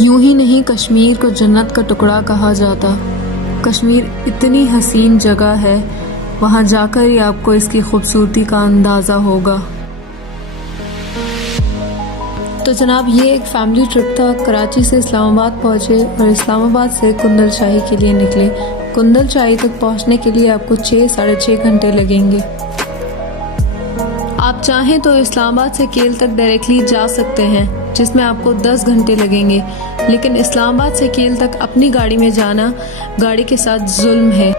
यूं ही नहीं कश्मीर को जन्नत का टुकड़ा कहा जाता। कश्मीर इतनी हसीन जगह है, वहाँ जाकर ही आपको इसकी खूबसूरती का अंदाज़ा होगा। तो जनाब, ये एक फैमिली ट्रिप था। कराची से इस्लामाबाद पहुँचे और इस्लामाबाद से कुंदल शाही के लिए निकले। कुंदल शाही तक पहुँचने के लिए आपको 6-6.5 घंटे लगेंगे। आप चाहें तो इस्लामाबाद से केल तक डायरेक्टली जा सकते हैं, जिसमें आपको 10 घंटे लगेंगे, लेकिन इस्लामाबाद से केल तक अपनी गाड़ी में जाना गाड़ी के साथ जुल्म है।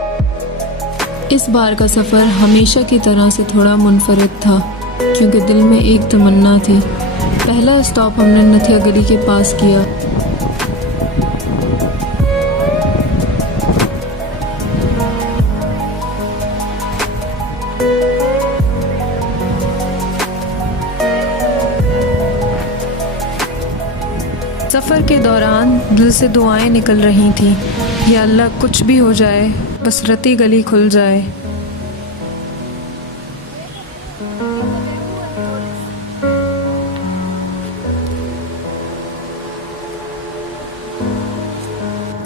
इस बार का सफ़र हमेशा की तरह से थोड़ा मुनफरिद था, क्योंकि दिल में एक तमन्ना थी। पहला स्टॉप हमने नथिया गली के पास किया। सफ़र के दौरान दिल से दुआएं निकल रही थीं, या अल्लाह कुछ भी हो जाए, बस रती गली खुल जाए।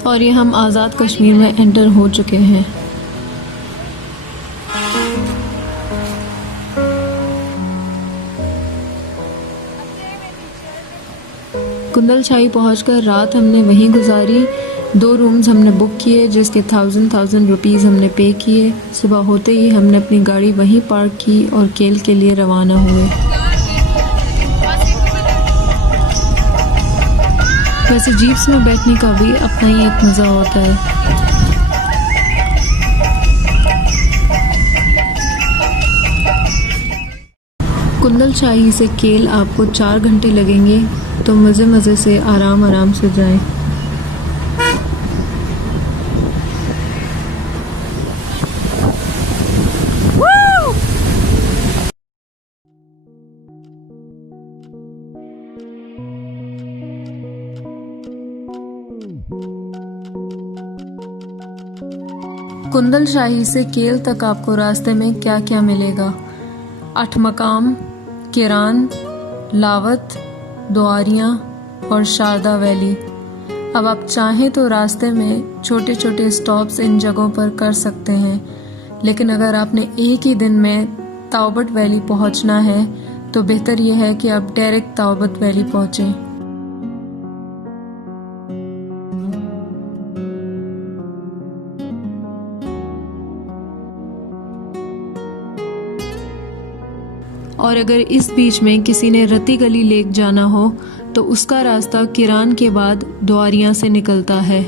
और ये हम आज़ाद कश्मीर में एंटर हो चुके हैं। कुंदल शाही पहुँचकर रात हमने वहीं गुजारी। 2 रूम्स हमने बुक किए, जिसके 1000 रुपीज़ हमने पे किए। सुबह होते ही हमने अपनी गाड़ी वहीं पार्क की और केल के लिए रवाना हुए। वैसे जीप्स में बैठने का भी अपना ही एक मज़ा होता है। कुंदल शाही से केल आपको 4 घंटे लगेंगे, तो मज़े मज़े से आराम से जाएं। कुंदल शाही से केल तक आपको रास्ते में क्या क्या मिलेगा? 8 मकाम, किरान, लावत, द्वारियाँ और शारदा वैली। अब आप चाहें तो रास्ते में छोटे छोटे स्टॉप्स इन जगहों पर कर सकते हैं, लेकिन अगर आपने एक ही दिन में ताओबट वैली पहुंचना है तो बेहतर यह है कि आप डायरेक्ट ताओबट वैली पहुंचें। और अगर इस बीच में किसी ने रती गली लेक जाना हो तो उसका रास्ता किरान के बाद द्वारियां से निकलता है।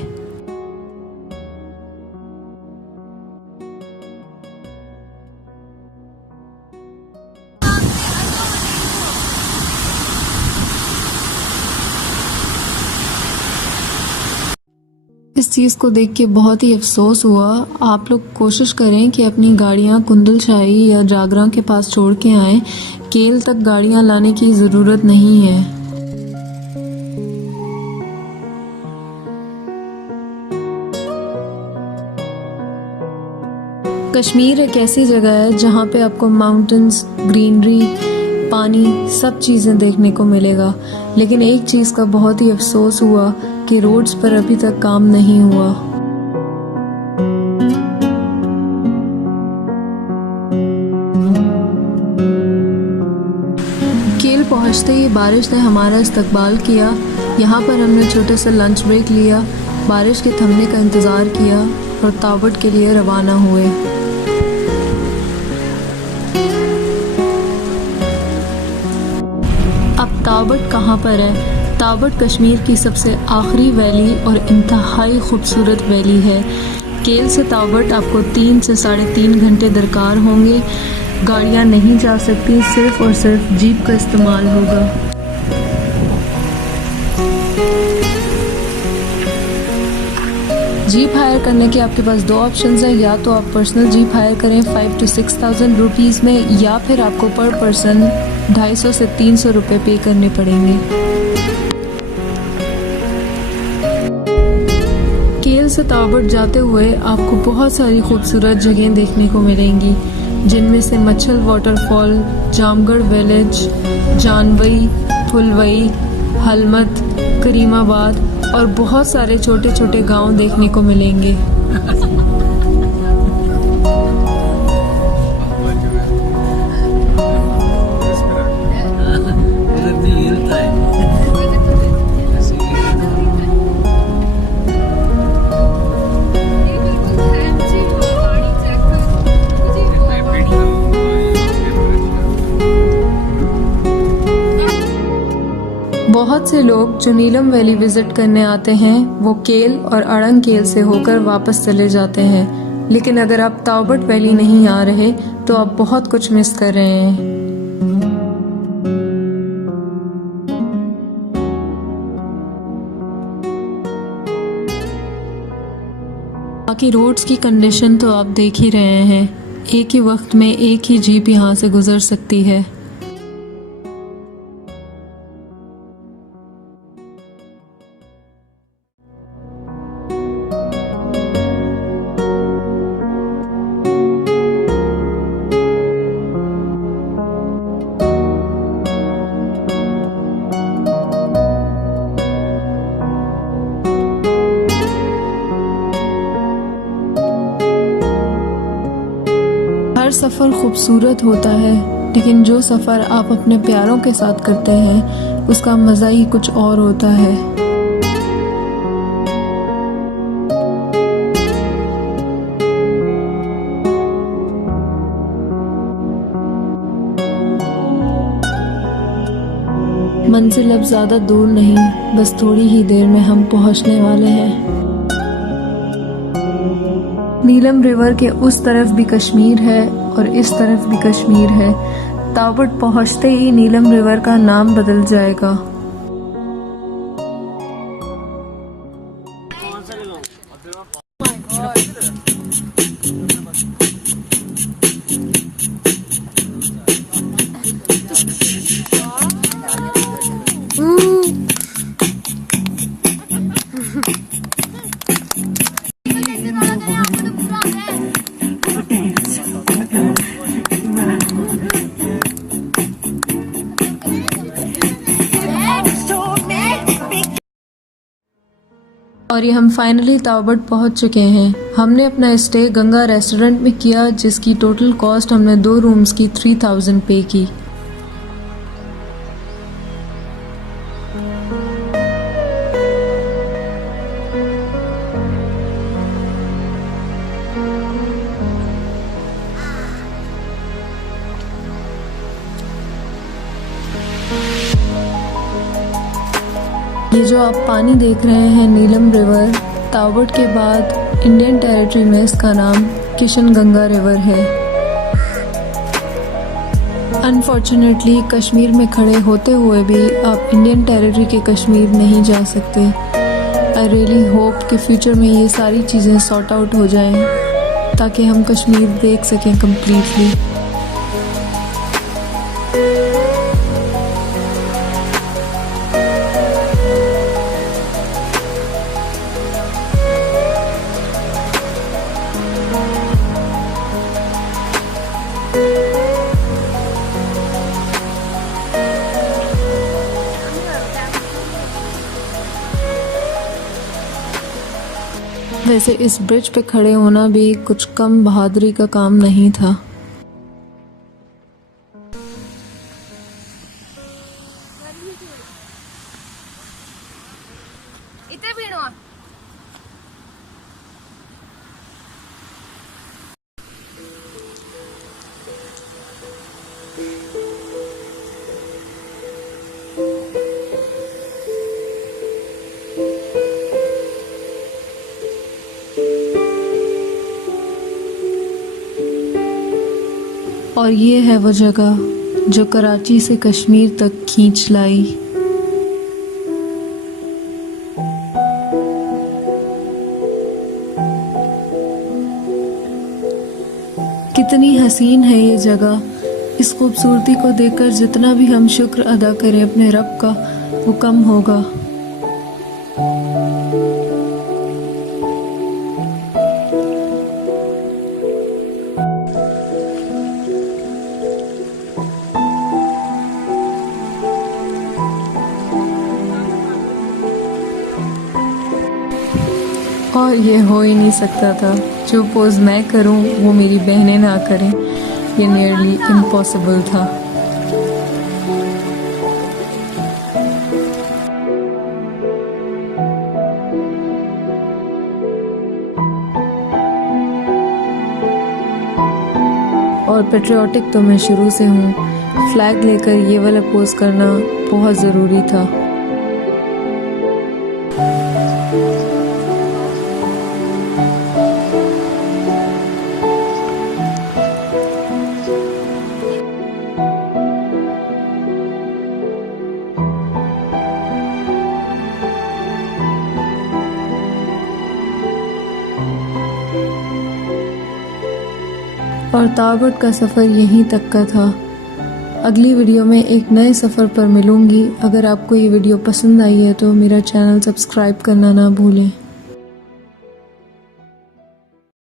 इस चीज़ को देख के बहुत ही अफसोस हुआ। आप लोग कोशिश करें कि अपनी गाड़ियाँ कुंदल शाही या जागरा के पास छोड़ के आएं। केल तक गाड़ियाँ लाने की ज़रूरत नहीं है। कश्मीर एक ऐसी जगह है जहाँ पे आपको माउंटेन्स, ग्रीनरी, पानी, सब चीज़ें देखने को मिलेगा, लेकिन एक चीज़ का बहुत ही अफसोस हुआ कि रोड्स पर अभी तक काम नहीं हुआ। केल पहुंचते ही बारिश ने हमारा इस्तकबाल किया। यहाँ पर हमने छोटे से लंच ब्रेक लिया, बारिश के थमने का इंतज़ार किया और ताओबट के लिए रवाना हुए। अब ताओबट कहाँ पर है? ताओबट कश्मीर की सबसे आखिरी वैली और इंतहाई खूबसूरत वैली है। केल से ताओबट आपको 3 से 3.5 घंटे दरकार होंगे। गाड़ियाँ नहीं जा सकती, सिर्फ और सिर्फ जीप का इस्तेमाल होगा। जीप हायर करने के आपके पास 2 ऑप्शंस हैं। या तो आप पर्सनल जीप हायर करें 5,000 to 6,000 रुपीज़ में, या फिर आपको पर पर्सन 250 से 300 रुपये पे करने पड़ेंगे। केल से ताओबट जाते हुए आपको बहुत सारी खूबसूरत जगहें देखने को मिलेंगी, जिनमें से मच्छल वाटरफॉल, जामगढ़ विलेज, जानवई, फुलवई, हलमत, करीमाबाद और बहुत सारे छोटे छोटे गांव देखने को मिलेंगे। बहुत से लोग जो नीलम वैली विजिट करने आते हैं वो केल और अड़ंग केल से होकर वापस चले जाते हैं, लेकिन अगर आप ताओबट वैली नहीं आ रहे तो आप बहुत कुछ मिस कर रहे हैं। बाकी रोड्स की कंडीशन तो आप देख ही रहे हैं, एक ही वक्त में एक ही जीप यहाँ से गुजर सकती है। हर सफ़र खूबसूरत होता है, लेकिन जो सफ़र आप अपने प्यारों के साथ करते हैं उसका मज़ा ही कुछ और होता है। मंजिल अब ज़्यादा दूर नहीं, बस थोड़ी ही देर में हम पहुंचने वाले हैं। नीलम रिवर के उस तरफ भी कश्मीर है और इस तरफ भी कश्मीर है। ताओबट पहुंचते ही नीलम रिवर का नाम बदल जाएगा। और ये हम फाइनली ताओबट पहुंच चुके हैं। हमने अपना स्टे गंगा रेस्टोरेंट में किया, जिसकी टोटल कॉस्ट हमने 2 रूम्स की 3000 पे की। ये जो आप पानी देख रहे हैं नीलम रिवर, ताओबट के बाद इंडियन टेरिटरी में इसका नाम किशन गंगा रिवर है। अनफॉर्चुनेटली कश्मीर में खड़े होते हुए भी आप इंडियन टेरिटरी के कश्मीर नहीं जा सकते। आई रियली होप कि फ्यूचर में ये सारी चीज़ें सॉर्ट आउट हो जाएं ताकि हम कश्मीर देख सकें कम्प्लीटली। वैसे इस ब्रिज पे खड़े होना भी कुछ कम बहादुरी का काम नहीं था। और ये है वो जगह जो कराची से कश्मीर तक खींच लाई। कितनी हसीन है ये जगह। इस खूबसूरती को देखकर जितना भी हम शुक्र अदा करें अपने रब का, वो कम होगा। और ये हो ही नहीं सकता था। जो पोज मैं करूं वो मेरी बहनें ना करें, ये नियरली इम्पॉसिबल था। और पेट्रियाटिक तो मैं शुरू से हूँ। फ्लैग लेकर ये वाला पोज करना बहुत ज़रूरी था। और ताबड़ का सफ़र यहीं तक का था। अगली वीडियो में एक नए सफ़र पर मिलूंगी। अगर आपको ये वीडियो पसंद आई है तो मेरा चैनल सब्सक्राइब करना ना भूलें।